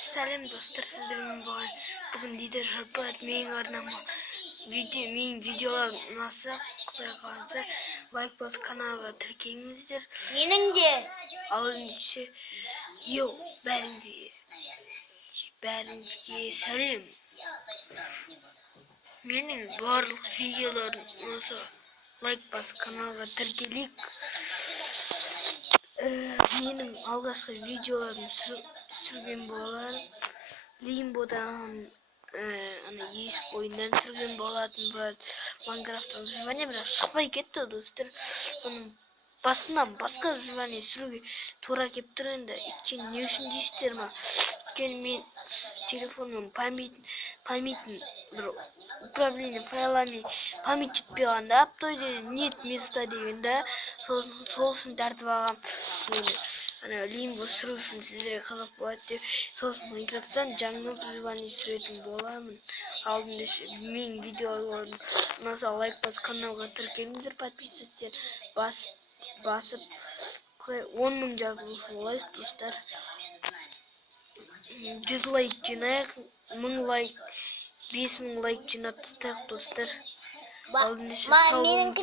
Сәлем достар, сіздермен бар. Бүгін лидер жаппат менің арнама менің видеолар ұнаса, құдай қаласа лайк басып каналға тіркеліңіздер. Менің де. Ал ендеше бәріңізге сәлем. Менің барлық видеоларым ұнаса, лайк басып каналға тіркелейік. Менің алғашқы видеоларым түсірген болар. Лимбодан есік ойындарын түсірген болатын бар. Майнкрафттан выживание бірақ шықпай кетті достар. Оның басынан басқа выживание түсіруге тура келіп тұр енді. Өйткені не үшін дейсіздер ма? Өйткені мен телефонның памятін бір управление файлами память жетпей қалғанда аптойды нет места дегенде сол үшін тартып алғам. Лимбо сүру үшін сіздерге қызық болады деп сосын Майнкрафттан жаңа выживание түсіретін боламын. Алдында менің видеоларым ұнаса лайк басып каналға тіркеліңіздер, подписывайтесь, басып 10.000 жазылушы болайық достар. 100 лайк жинайық, 1000 лайк, 5000 лайк жинап тастайық достар. Алдында сау болыңыздар.